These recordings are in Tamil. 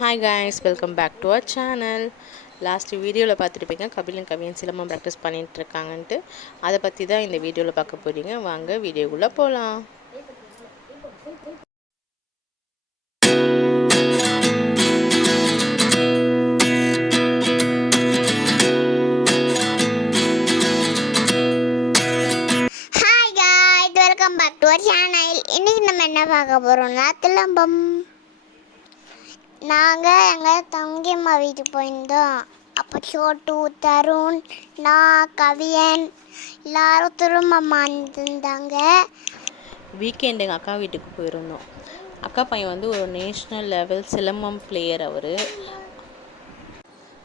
Hi guys, welcome back to our channel. Last வீடியோவில் பார்த்துருப்பீங்க கபிலன் கவியன் சிலம்பம் ப்ராக்டிஸ் பண்ணிகிட்டு இருக்காங்கன்ட்டு. அதை பற்றி தான் இந்த வீடியோவில் பார்க்க போகிறீங்க. வாங்க வீடியோக்குள்ளே போகலாம். Hi guys, welcome back to our channel. இன்னைக்கு நம்ம என்ன பார்க்க போகிறோம்னா சிலம்பம். நாங்கள் எங்கள் தங்கியம்மா வீட்டுக்கு போயிருந்தோம். அப்போ சோட்டு, தருண், நான், கவியன் எல்லாரும் திரும்பம்மா இருந்தாங்க. வீக்கெண்ட் எங்கள் அக்கா வீட்டுக்கு போயிருந்தோம். அக்கா பையன் வந்து ஒரு நேஷ்னல் லெவல் சிலம்பம் பிளேயர். அவர்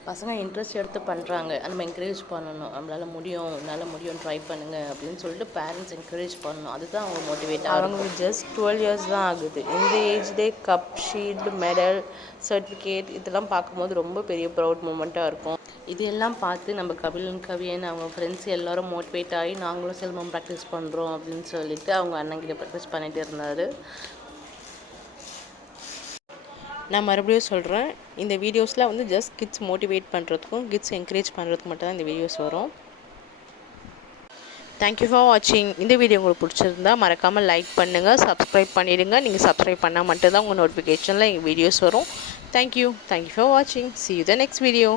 பசங்க இன்ட்ரெஸ்ட் எடுத்து பண்ணுறாங்க. நம்ம என்கரேஜ் பண்ணணும். நம்மளால் முடியும், என்னால் முடியும், ட்ரை பண்ணுங்கள் அப்படின்னு சொல்லிட்டு பேரண்ட்ஸ் என்கரேஜ் பண்ணணும். அதுதான் அவங்க மோட்டிவேட். அவங்களுக்கு ஜஸ்ட் 12 இயர்ஸ் தான் ஆகுது. இந்த ஏஜ்லேயே கப், ஷீல்டு, மெடல், சர்டிஃபிகேட் இதெல்லாம் பார்க்கும்போது ரொம்ப பெரிய ப்ரௌட் மூமெண்ட்டாக இருக்கும். இதெல்லாம் பார்த்து நம்ம கபிலன் கவியன் அவங்க ஃப்ரெண்ட்ஸ் எல்லோரும் மோட்டிவேட் ஆகி நாங்களும் சிலம்பம் ப்ராக்டிஸ் பண்ணுறோம் அப்படின்னு சொல்லிட்டு அவங்க அண்ணங்கிட்ட ப்ராக்டிஸ் பண்ணிகிட்டு இருந்தார். நான் மறுபடியும் சொல்கிறேன், இந்த வீடியோஸில் வந்து ஜஸ்ட் கிட்ஸ் மோட்டிவேட் பண்ணுறதுக்கும் கிட்ஸ் என்கரேஜ் பண்ணுறதுக்கு மட்டும் தான் இந்த வீடியோஸ் வரும். தேங்க்யூ ஃபார் வாட்சிங். இந்த வீடியோ உங்களுக்கு பிடிச்சிருந்தா மறக்காமல் லைக் பண்ணுங்கள், சப்ஸ்கிரைப் பண்ணிவிடுங்க. நீங்கள் சப்ஸ்கிரைப் பண்ணால் மட்டும்தான் உங்கள் நோட்டிஃபிகேஷனில் எங்கள் வீடியோஸ் வரும். தேங்க்யூ ஃபார் வாட்சிங். See you the next video.